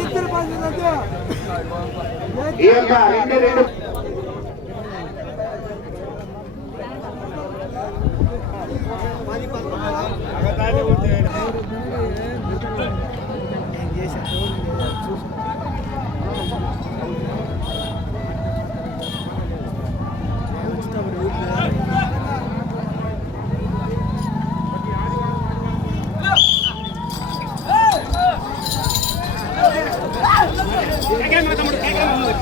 ఈ యొక్క రెండు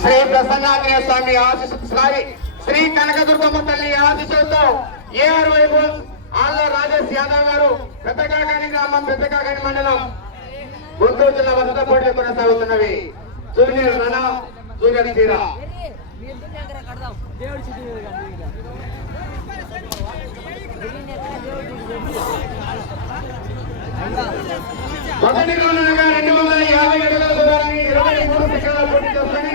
శ్రీ ప్రసన్నాంజనేయ స్వామి ఆశీస్సులు శ్రీ కనకదుర్గమ్మ తల్లి ఆశీస్సులతో ఏఆర్ వైపు ఆళ్ళ రాజేష్ యాదవ్ గారు పెద్దకాకాని గ్రామం పెద్దకాకాని మండలం గుంటూరు జిల్లా వద్ద పోటీ కొనసాగుతున్నవి. జూనియర్ రణ జూనియర్ తీరా మొదటి రోజులుగా 250 అడుగుల దూరాన్ని 23 సెకండ్ల పూర్తి చేసుకుని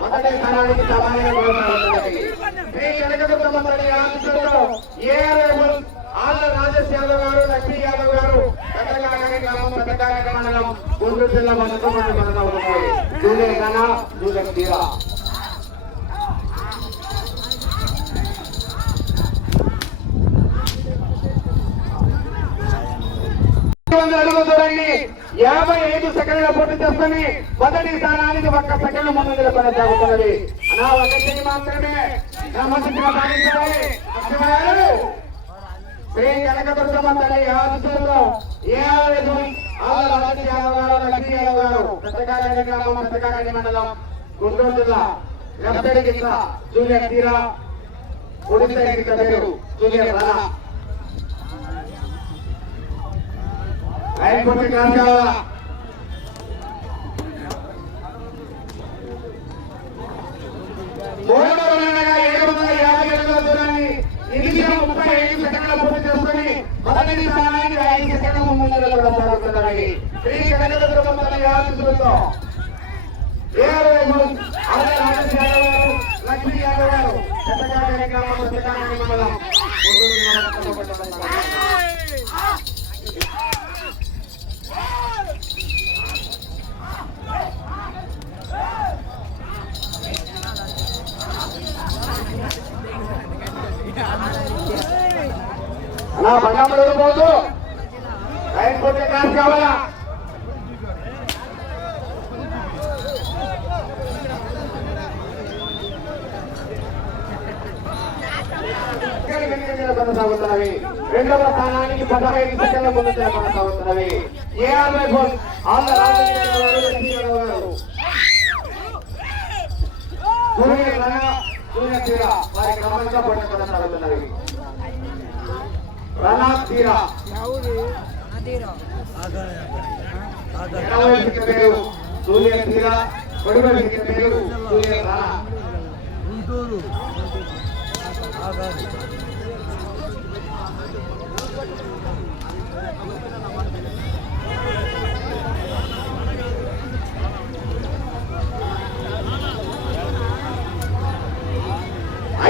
మొదటి స్థానానికి సమానంగా కొనసాగుతున్నది. శ్రీ కనకదుర్గమ్మ తల్లి ఆశీస్సులతో ఏఆర్ ఆళ్ళ రాజేష్ యాదవ్ గారు లక్ష్మీ యాదవ్ గారు పెద్దకాకాని గ్రామం పెద్దకాకాని మండలం గుంటూరు జిల్లా వద్ద పోటీ కొనసాగుతున్నవి. జూనియర్ రణ జూనియర్ తీరా అడుగుల దూరాన్ని 55 సెకండ్ల పూర్తి చేసుకుని మొదటి స్థానానికి 1 సెకండ్ ముందు కొనసాగుతున్నది. అలా ఒకటి మాత్రమే శ్రీ కనకదుర్గమ్మ తల్లి ఆశీస్సులతో ఏఆర్ ఆళ్ళ రాజేష్ యాదవ్ గారు లక్ష్మీ యాదవ్ గారు పెద్దకాకాని గ్రామం పెద్దకాకాని మండలం గుంటూరు జిల్లా లెఫ్ట్ సైడ్ కింద జూనియర్ తీరా కుడి సైడ్ కింద పేరు జూనియర్ రణ లైన్ కొట్టి క్లాస్ కావాలా మూడవ రౌండ్గా 750 అడుగుల దూరాన్ని 35 సెకండ్ల పూర్తి చేసుకుని మొదటి స్థానానికి 5 సెకండ్ల ముందు కొనసాగుతున్నవి. శ్రీ కనకదుర్గమ్మ తల్లి ఆశీస్సులతో ఏఆర్ ఆళ్ళ రాజేష్ యాదవ్ గారు లక్ష్మీ యాదవ్ గారు పెద్దకాకాని గ్రామం పెద్దకాకాని మండలం గుంటూరు జిల్లా వద్ద పోటీ కొనసాగుతున్నవి. అలా బంగారు పోతూ లైన్ కొట్టే క్లాస్ కావాలా కొనసాగుతున్నవి. రెండవ స్థానానికి 15 సెకండ్ల ముందు కొనసాగుతున్నవి. ఏఆర్ వైఫోన్ ఆళ్ళ రాజేష్ యాదవ్ గారు జూనియర్ రణ జూనియర్ తీరా వారి క్రమంగా పోటీ కొనసాగుతున్నవి. రణ తీరా ఎడవైపు పేరు జూనియర్ తీరా కుడివైపు పేరు జూనియర్ రణ. గుంటూరు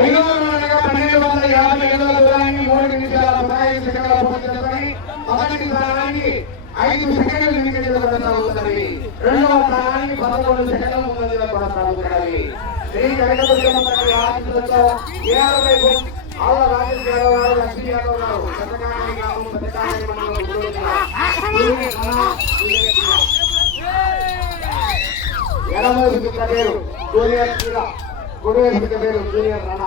ఐదవ రౌండ్గా 1250 అడుగుల దూరాన్ని 3 నిమిషాల 15 సెకండ్ల పూర్తి చేసుకుని మొదటి స్థానానికి 5 సెకండ్లు వెనుకంజలో కొనసాగుతున్నవి. రెండవ స్థానానికి 11 సెకండ్ల ముందంజలో కొనసాగుతున్నవి. శ్రీ కనకదుర్గమ్మ తల్లి ఆశీస్సులతో ఏఆర్ వైపు ఆళ్ళ రాజేష్ యాదవ్ గారు లక్ష్మీ యాదవ్ గారు పెద్దకాకాని గ్రామం పెద్దకాకాని మండలం గుంటూరు జిల్లా ఎడమవైపు పేరు జూనియర్ తీరా కుడివైపు పేరు జూనియర్ రణ.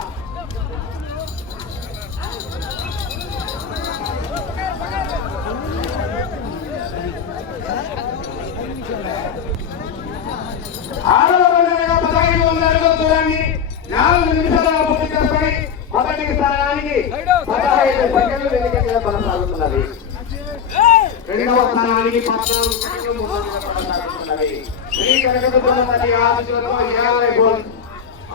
ఆరవ రౌండ్గా 1500 అడుగుల దూరాన్ని 4 నిమిషాల పూర్తి చేసుకుని మొదటి స్థానానికి 15 సెకండ్లు వెనుకంజలో కొనసాగుతున్నది. రెండవ స్థానానికి 14 సెకండ్లు ముందంజలో కొనసాగుతున్నది. శ్రీ కనకదుర్గమ్మ తల్లి ఆశీస్సులతో ఏఆర్ వైఫోన్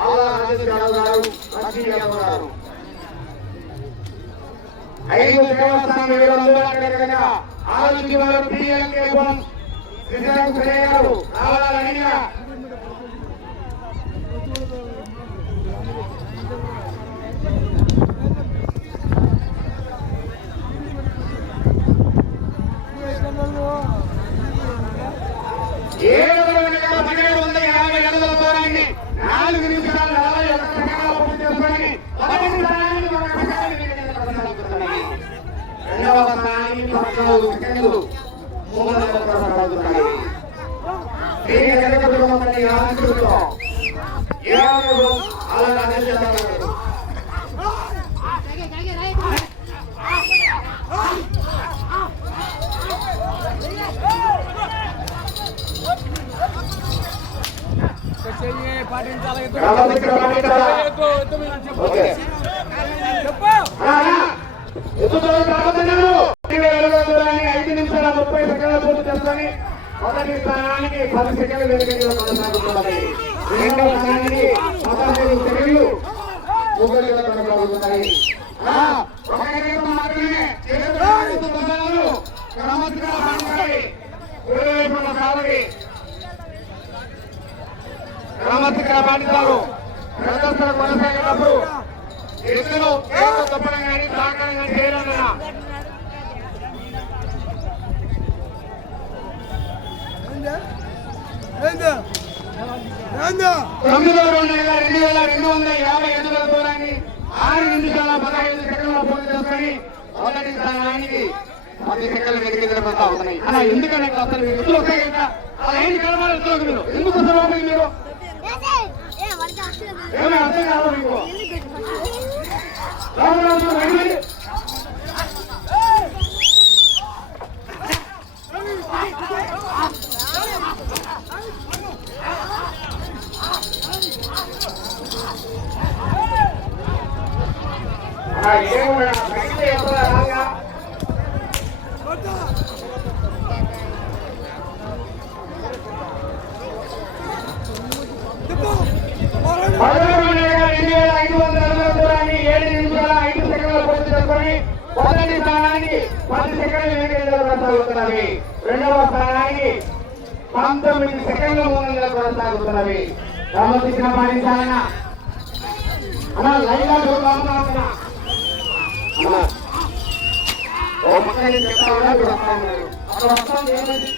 ఆళ్ళ రాజేష్ యాదవ్ గారు లక్ష్మీ యాదవ్ గారు 5 దేవస్థానం 700 ఆలోచించి వారు పిఎల్కే బోన్ శ్రీశాంత్ గారు రావాలని ఏ 4 నిమిషాల 41 సెకండ్ల పూర్తి చేసుకొని మొదటి స్థానానికి 1 సెకండ్ కొనసాగుతున్నాయి. రెండవ స్థానానికి 14 సెకండ్లు ముందంజలో కొనసాగుతున్నాయి. దీని వెనుకబడి ఆశిస్తూ ఏడు అలా నిలిచారు. ఐదు నిమిషాల 30 సెకండ్ల పూర్తి చేసుకొని మొదటి స్థానానికి 10 సెకండ్లు వెనుకంజలో కొనసాగుతున్నాయి. రెండవ స్థానానికి 15 సెకండ్లు ముందంజలో కొనసాగుతున్నాయి. మాత్రమే క్రమశిక్షణ పాటిస్తారు. ప్రదర్శన కొనసాగినప్పుడు ఎత్తులు తప్పడం కానీ సహకారం కానీ చేయాలన్నా 9,250 దూరాన్ని 6 నిమిషాల 15 సెకండ్ల పూర్తి చేసుకొని మొదటి స్థానానికి 10 సెకండ్లు వెనుకంజలో అవుతున్నాయి. అలా ఎందుకంటే అసలు ఎత్తులు వస్తాయి కదా, అలా ఏంటి కలవాలి ఎత్తులకు మీరు ఎందుకు వస్తున్నారు మీరు? ఏమీ అర్థం కాదు మీకు. మొదటి స్థానానికి 10 సెకండ్లు వెనుకంజలో కొనసాగుతున్నవి. రెండవ స్థానానికి 19 సెకండ్ల ముందంజలో కొనసాగుతున్నవి. క్రమశిక్షణ పాటించాలన్నా అలా లైలా చూడాలన్నా ఓ పక్క చెప్తా ఉన్నా అక్కడ వస్తాను ఏమైంది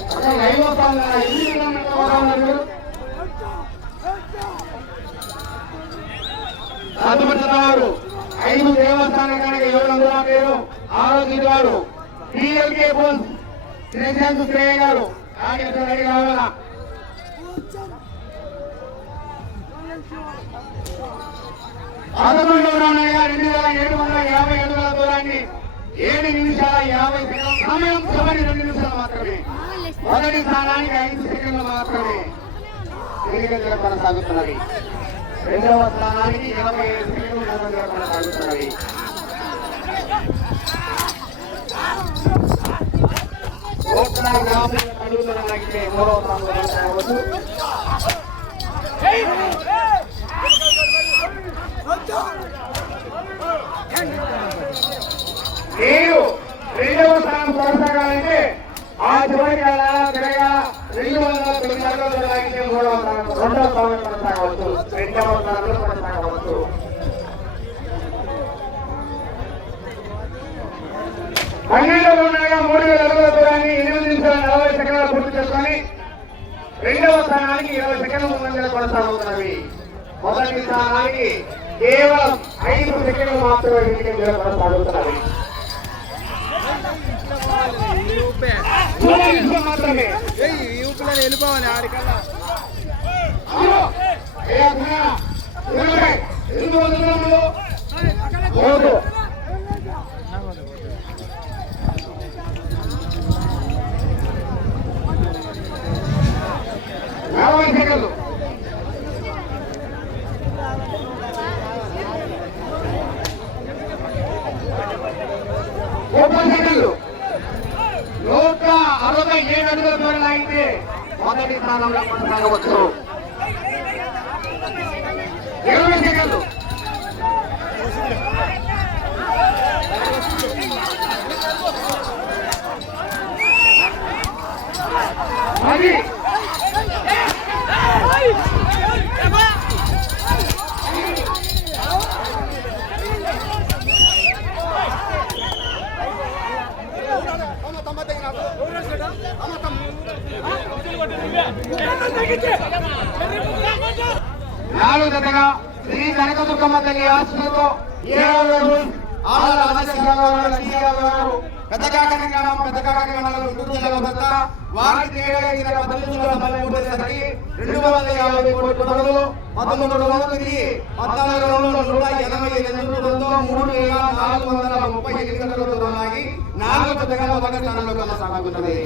అక్కడ లైవ్ వస్తాను ఎందుకు సాధుపడుతున్నారు. 5 దేవస్థానం కనుక 700 పేరు ఆరోగ్యవారు పిఎల్కే బోస్ శ్రీశాంత్ శ్రేయ గారు రెడీ కావాలా? పదకొండవ 2,750 అడుగుల దూరాన్ని 7 నిమిషాల 50 సెకండ్ల సమయం చివరి 2 నిమిషాలు మాత్రమే. మొదటి స్థానానికి 5 సెకండ్లు మాత్రమే వెనుకంజలో కొనసాగుతున్నది. రెండవ స్థానానికి 25 సెకండ్లు ముందంజలో కొనసాగుతున్నది. అడుగుతున్నారంటే మూడవ స్థానంలో కొనసాగవచ్చు. మీరు రెండవ స్థానం కొనసాగాలంటే ఆ చివరికి తిరగా 209 అడుగులు లాగితే మూడవ స్థానం రెండవ స్థానం కొనసాగవచ్చు. రెండవ స్థానంలో కొనసాగవచ్చు. పన్నెండవ ఉండగా 3,000 అడుగుల దూరాన్ని 8 నిమిషాల 40 సెకండ్ల పూర్తి చేసుకొని రెండవ స్థానానికి 20 సెకండ్ల ముందంజలో కొనసాగుతున్నవి. మొదటి స్థానానికి కేవలం 5 సెకండ్లు మాత్రమే వెనుకంజలో కొనసాగుతున్నవి. మాత్రమే వెళ్ళిపోవాలి ఆడికల్లా సెకండ్లు 167 అడుగుల దూరం లాగితే మొదటి స్థానంలో కొనసాగవచ్చు. 20 సెకండ్లు అది నాలుగు జతగా శ్రీ కనకదుర్గమ్మ తల్లి ఆశీస్సులతో 7వ రోజు ఆళ్ళ రాజశేఖరరావు గారు, లక్ష్మీరావు గారు, పెద్దకాకని గ్రామం, పెద్దకాకని మండలం, గుంటూరు జిల్లా భద్రత వారికి తేడా 13 250 కోట్ల బదులు 19 మందికి 14 రోజుల్లో 188 రోజులతో 3,438 గంటలతో ఉన్నాయి. 4వ జతగా మొదటి స్థానంలో కొనసాగుతున్నది.